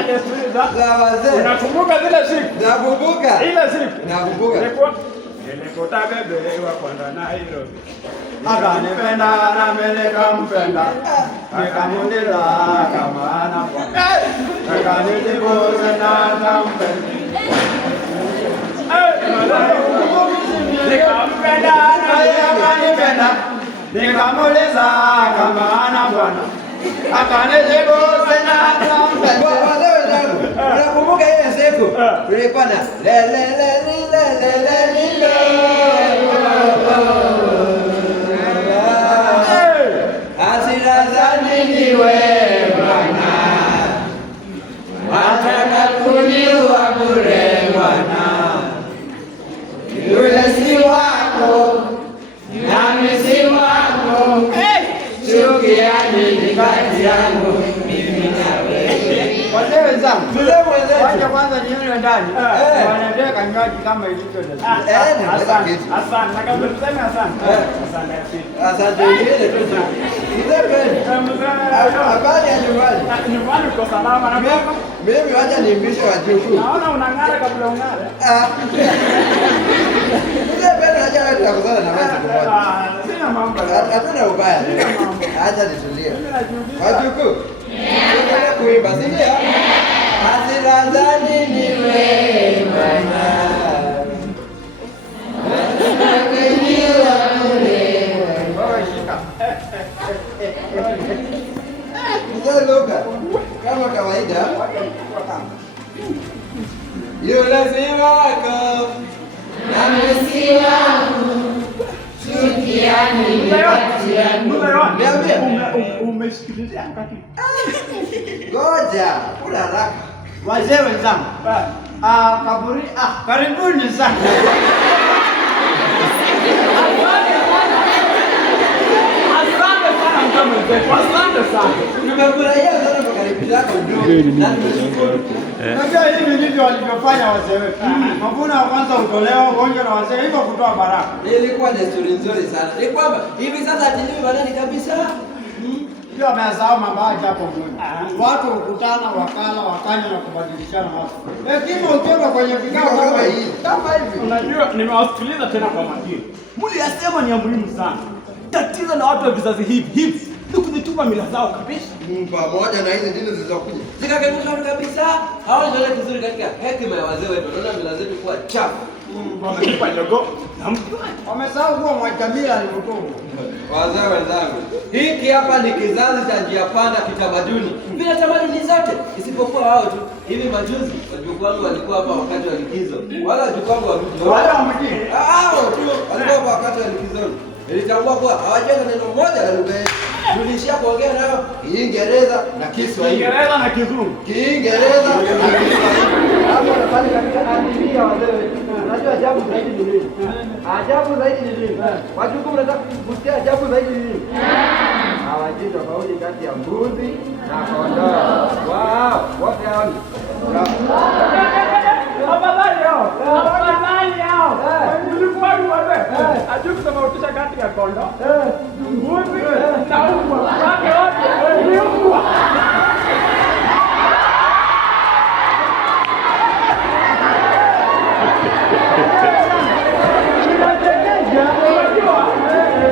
na desturi za wazee. Unakumbuka zile siku? Nakumbuka. Ile siku. Nakumbuka. Nilikuta bebe wa kwenda Nairobi. Akanipenda na mimi nikampenda. Nikamuuliza kama anapenda. Akanijibu sina nampenda. Nikampenda na yeye akanipenda. Nikamuuliza kama ana bwana. Akanijibu sina nampenda. Unakumbuka ile siku? Tulikuwa na le hasira za nini wewe bwana, wataka kuniua bure bwana, yule si wako nami si wako, chuki ya nini kati yangu mimi na wewe. Wazee wenzangu, wacha kwanza nione ndani. Wanataka kanywaji kama ilivyo desturi. Asante. Na kama tuseme asante. Asante ile tu. Habari ya nyumbani. Nyumbani kwa salama na baba. Mimi wacha nimbishe wajukuu. Naona unang'ara kabla ung'are. Ile bado haja wewe tukakutana na wewe siku moja. Sina mambo. Hatuna ubaya. Acha nitulie. Wajukuu. Tunataka kuimba, si ndio? Hasira za nini wewe bwana? Luka, kama kawaida, yule si wako nami si wangu, chukiani kati yangu. Umesikilizia wakati? Ngoja, kuna haraka. Wazee wenzangu, karibuni sana. Asante sana. Nimefurahia sana makaribisho yako ndugu. Na nimeshukuru. Unajua hivi ndivyo walivyofanya wazee wetu. Mavuno ya kwanza utolewa ugonjwa na wazee hivyo kutoa baraka. Ilikuwa desturi nzuri sana. Ni kwamba hivi sasa atiliwi badani kabisa. Ndio amesahau mabaya hapo mmoja. Watu hukutana wakala wakanya na kubadilishana mambo. Lakini ukiwa kwenye vikao kama hivi. Unajua nimewasikiliza tena kwa makini. Mliyasema ni ya muhimu sana. Tatizo la watu wa vizazi hivi ni kujitupa mila zao kabisa. Pamoja na hizi dini zilizokuja zikageuzwa kabisa. Hawana ndio kizuri katika hekima ya wazee wetu. Naona mila zetu kuwa chafu. Wametupa jogo na mtu. Wamesahau kuwa mwajamila alivyokuwa. Wazee wenzangu, hiki hapa ni kizazi cha njia panda kitamaduni. Bila tamaduni zote isipokuwa hao tu. Hivi majuzi wajukuu wangu walikuwa hapa wakati wa likizo. Wala wajukuu wangu wa mjini. Wala wa mjini. Hao tu walikuwa hapa wakati wa likizo. Nilitambua kuwa hawajeza neno moja la lugha yetu. Tulishia kuongea nayo Kiingereza na Kiswahili. Kiingereza na Kizungu. Kiingereza na Kiswahili. Hapo pale katika adili ya wazee wetu. Unajua ajabu zaidi ni nini? Ajabu zaidi ni nini? Wajukuu mnataka kusikia ajabu zaidi ni nini? Hawajui tofauti kati ya mbuzi na kondoo. Wow, wote hao ni Afadhali hao. Ulikuwa ni wazee. Ajui kutofautisha kati ya kondoo, mbuzi na mbwa. Wote ni mbwa.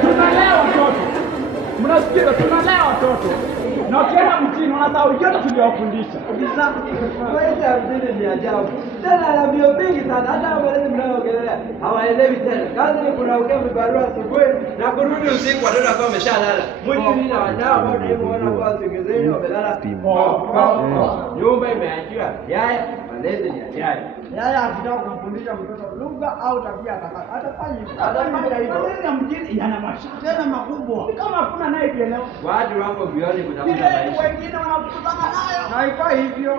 Tunalea watoto. Mnasikia, tunalea watoto. Na ukienda mjini unasahau yote tuliwafundisha. Maisha ya mjini ni ajabu. Tena ana mbio mingi sana, hata walezi mnaoongelea hawaelewi tena. Kazi ni kunaokea vibarua asubuhi na kurudi usiku, watoto ambao wameshalala. Mwili na wanao ambao unaona kwa singizeni wamelala. Nyumba imeachiwa. Yaya malezi ni ajabu. Yaya akitaka kumfundisha mtoto lugha au tabia atafanya hivyo. Malezi ya mjini yana mashaka tena makubwa. Kama hakuna naye kielewa. Watu wako mbioni kutafuta maisha. Wengine wanakutana nayo. Na iko hivyo.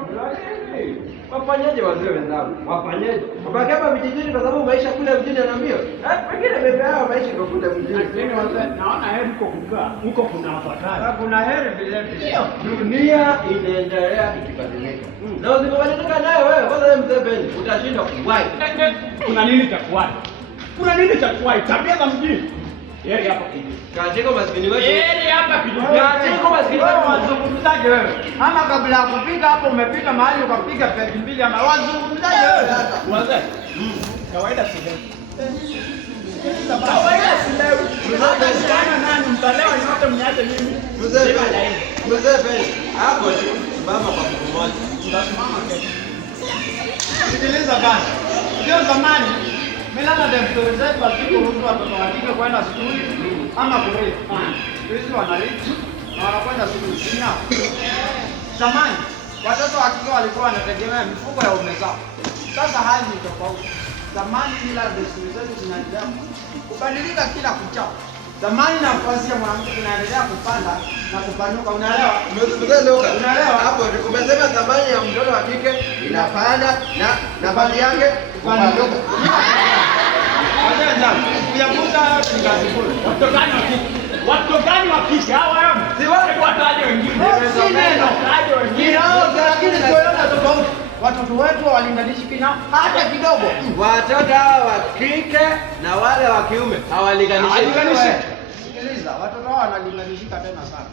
Wafanyaje wazee wenzangu? Wafanyaje? Wabaki hapa vijijini kwa sababu maisha kule mjini yanaambia. Wengine wamepewa maisha kwa kule mjini. Lakini wazee naona heri huko kukaa. Huko kuna afadhali. Kuna heri vile vile. Dunia inaendelea ikibadilika. Na usipobadilika nayo wewe kwanza wewe mzee Beni utashindwa kuwahi. Kuna nini cha kuwahi? Kuna nini cha kuwahi? Tabia za mjini. Yeye hapa kijiji. Katika maskini wetu. Yeye hapa kijiji. Katika maskini wetu wazungumzaje wewe? Ama kabla ya kupika hapo umepika mahali ukapiga peki mbili ama wazungumzaje wewe? Wazee. Kawaida sio. Kawaida sio. Tunataka nani mtalewa yote mniache mimi. Mzee Ben. Hapo mama kwa mtu mmoja. Tunasimama kesho. Sikiliza bana. Ndio zamani Melana desturi zetu hazikuruhusu watoto wa kike kwenda shule ama kurudi. Hizi wanarudi na wanakwenda shule chini. Zamani watoto wa kike walikuwa wanategemea mifuko ya ume zao. Sasa hali ni tofauti. Zamani mila desturi zetu zinaendelea kubadilika kila kuchao. Zamani nafasi ya mwanamke inaendelea kupanda na kupanuka, unaelewa? Unaelewa? Hapo umesema thamani ya mtoto wa kike inapanda na nafasi yake kupanuka. Watu gani wakisha hawa? Si wale wataje wengine. Si neno. Wataje wengine. Lakini tunaona tofauti. Watoto wetu walinganishi kina hata kidogo. Watoto wa kike na wale wa kiume hawalinganishi. Sikiliza, watoto hao wanalinganishika tena sana.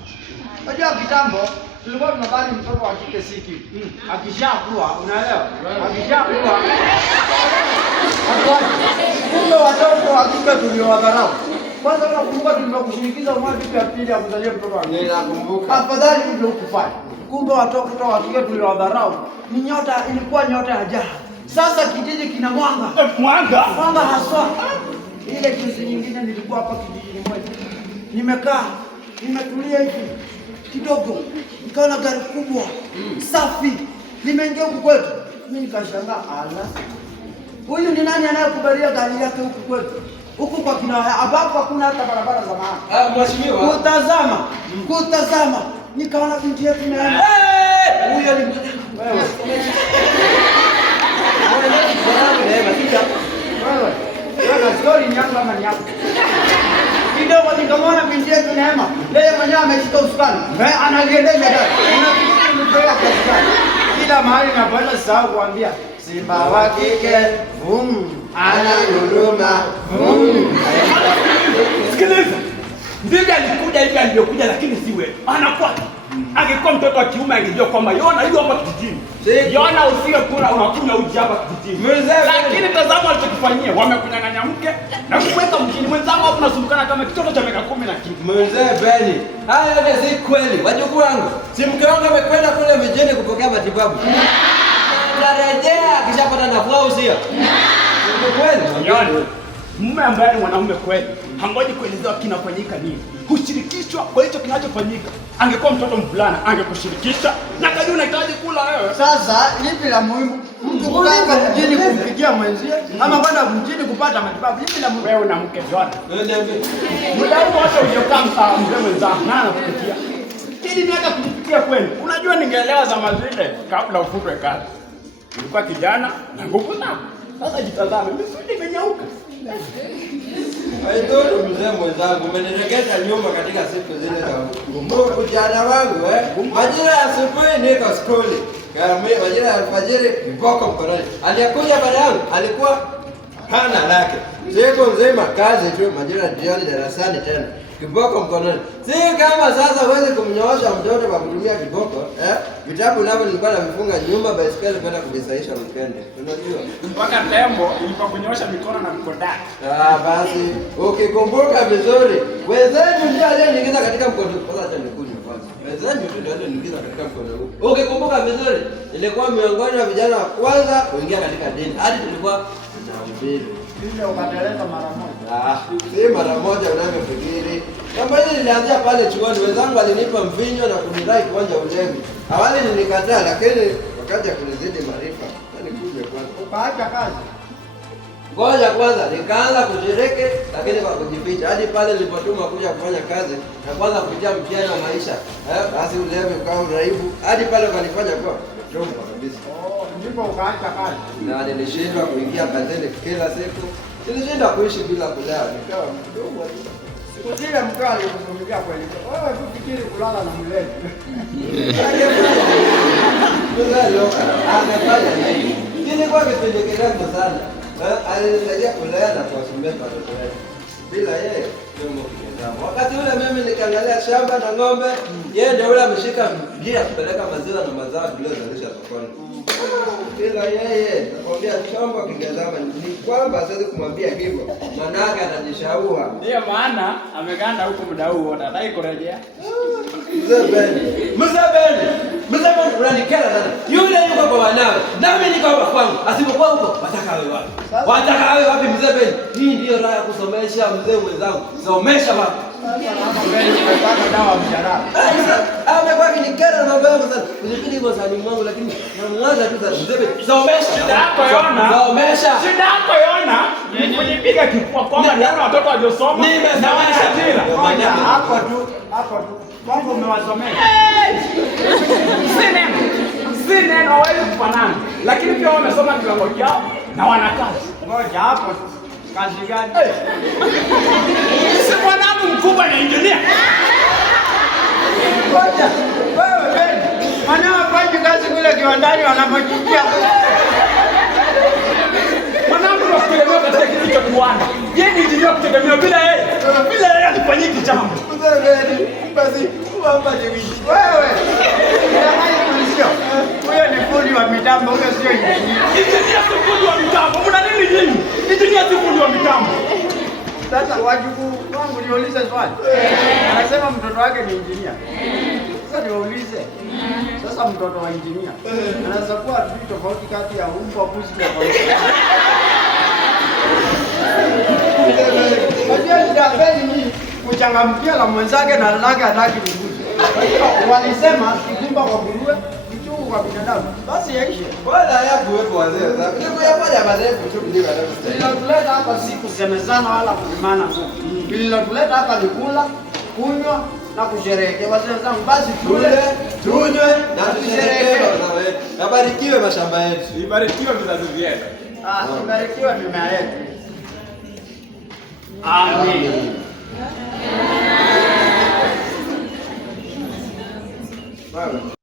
Unajua kitambo tulikuwa tunadhani mtoto wa kike si kitu. Akishakuwa, unaelewa? Akishakuwa. Kumbe watoto wa kike tuliowadharau. Kwanza unakumbuka tulivyokushinikiza umwapi ya pili ya kuzalia mtoto wa kike. Ninakumbuka. Afadhali ndio ukufanya. Kumbe watoto wa kike tuliowadharau ni nyota, ilikuwa nyota ya jaha. Sasa kijiji kina mwanga. Mwanga haswa. Ile juzi nyingine nilikuwa hapa kijijini mwetu. Nimekaa, nimetulia hivi kidogo. Nikaona gari kubwa, safi, limeingia huku kwetu. Mimi nikashangaa, ala. Huyu ni nani anayekubalia gari yake huku kwetu? Huku kwa kina ambapo hakuna hata barabara za maana. Mheshimiwa. Kutazama. Nikaona binti yetu na huyo ni wewe. Wewe story ni yangu ama ni yako? Kidogo nikamwona binti yetu Neema. Yeye mwenyewe ameshika usukani. Analiendesha gari. Unafikiri mtoto wake usukani. Kila mahali napoenda sahau kuambia simba wa kike ana huruma. Sikiliza. Ndivyo alikuja hivi alivyokuja, lakini si wewe. Anakuwa angekuwa mtoto wa kiume angejua kwamba Yona hiyo hapa kijijini. Yona usiye kula unakunywa uji hapa kijijini. Lakini tazama alichokifanyia, wamekunyang'anya mke na kuweka mjini. Mwenzangu hapo unasumbukana kama kitoto cha miaka 10 na kitu. Mzee Beni, haya yote si kweli. Wajukuu wangu, si mke wangu amekwenda kule mjini kupokea matibabu. Anarejea akishapata nafuu sio? Ni kweli. Yona, mume ambaye ni mwanaume kweli, hangoji kuelezewa kinafanyika nini. Kushirikishwa kwa hicho kinachofanyika. Angekuwa mtoto mvulana, angekushirikisha na kadi unahitaji kula wewe. Sasa lipi la muhimu? Mtu kukaa mjini kumpigia mwenzie ama kwenda mjini kupata matibabu? Lipi la muhimu? Wewe na mke Yona. Muda huu wote uliokaa mzee mwenzangu, nani anakupikia? Ili miaka kujipikia kweli. Unajua ningeelewa zama zile kabla ufutwe kazi. Ulikuwa kijana na nguvu zako. Sasa jitazame, misuli imenyauka. Haidhuru mzee mwenzangu, umeniregeza nyuma katika siku zile za ujana wangu. Majira ya asubuhi niko skuli, majira ya alfajiri viboko mkononi. Aliyekuja baada yangu alikuwa hana lake, siku nzima kazi tu, majira jioni darasani tena kiboko mkononi. Si kama sasa huwezi kumnyoosha mtoto kwa kutumia kiboko. Vitabu navyo nilikuwa navifunga nyumba, baiskeli kwenda kujisaisha mkende. Unajua? Mpaka tembo ilikuwa kunyoosha mikono na mkodaki. Basi ukikumbuka vizuri, wenzenu ndio aliyeniingiza katika mkono. Kwanza acha nikunywe kwanza. Wenzenu ndio aliyeniingiza katika mkono huu. Ukikumbuka vizuri, nilikuwa miongoni mwa vijana wa kwanza kuingia katika dini. Hadi tulikuwa tunahubiri. Ile ukateleza mara moja. Si mara moja unavyofikiri. Jambo hili lilianzia pale chuoni. Wenzangu walinipa mvinyo na kunirai kuonja ulevi. Awali nilikataa, lakini wakaja kunizidi maarifa. Nikuje kwanza. Ukaacha kazi. Ngoja kwanza nikaanza kushiriki, lakini kwa kujificha. Hadi pale nilipotumwa kuja kufanya kazi na kwanza kupitia mtihani wa maisha. Basi ulevi ukawa uraibu. Hadi pale ukanifanya kwa chomba kabisa. Ndipo ukaacha kazi. Na nilishindwa kuingia kazini kila siku. Nilishindwa kuishi bila kulala. Nikawa mdogo. Siku zile mkao alikuvumilia kweli. Wewe ufikiri kulala na mlevi. Angefanya nini? Kilikuwa kipindi kirefu sana. Alinisaidia kulea na kuwasomesha watoto wetu. Bila yeye Wakati ule mimi nikaangalia shamba na ng'ombe, yeye ndio yule ameshika njia kupeleka maziwa na mazao tuliyozalisha sokoni. Bila yeye nakwambia chombo kingezama, ni kwamba siwezi kumwambia hivyo, manake atajishaua. Ndio maana ameganda huko muda huo, nataka kurejea. Mzee Ben, unanikera sana. Yule yuko kwa wanawe, nami niko hapa kwangu. Asipokuwa huko, wataka awe wapi? Wataka awe wapi Mzee Ben? Hii ndio raha ya kusomesha mzee mwenzangu. Somesha baba. Dawa mshahara. Amekuwa akinikera na mambo yangu sana. Nilipili hivyo sana mwangu lakini namwaza tu sana Mzee Ben. Somesha. Shida yako Yona. Somesha. Shida yako Yona. Kujipiga kifua kwamba naona watoto waliosoma. Nimesomesha tena. Hapo tu. Kwangu umewasomea. Si neno hawezi kufanana. Lakini pia wamesoma kiwango chao na wana kazi. Ngoja hapo tu. Kazi gani? Si mwanangu mkubwa na engineer. Ngoja. Wewe Ben. Mwanao afanye kazi kule kiwandani wanapojikia. Mwanangu anakutegemea katika kitu cha kiwanda. Yeye ni engineer kutegemea bila yeye. Bila yeye alifanyiki jambo. Basi hapa ni wiki. Wewe. Huyo ni fundi wa mitambo, huyo sio engineer. Engineer si fundi wa mitambo. Mna nini nyinyi? Engineer si fundi wa mitambo. Sasa wajukuu wangu niulize swali. Anasema mtoto wake ni engineer. Sasa niulize. Sasa mtoto wa engineer anaweza kuwa tofauti kati ya mbwa, pusi na paka. Wajua ndio ni kuchangamkia la mwenzake na lake hataki kugusa. Kwa hiyo walisema kivimba kwa nguruwe, kichungu kwa binadamu. Basi yaishe. Wala hayakuwepo wazee. Ndio yafanya marefu tu ndio yanastahili. Lililotuleta hapa si kusemezana wala kulimana nguvu. Lililotuleta hapa ni kula, kunywa na kusherehekea. Wazee wenzangu, basi tule, tunywe na tusherehekee mazao yetu. Yabarikiwe mashamba yetu. Ibarikiwe vizazi vyetu. Ibarikiwe mimea yetu. Amen. Bye.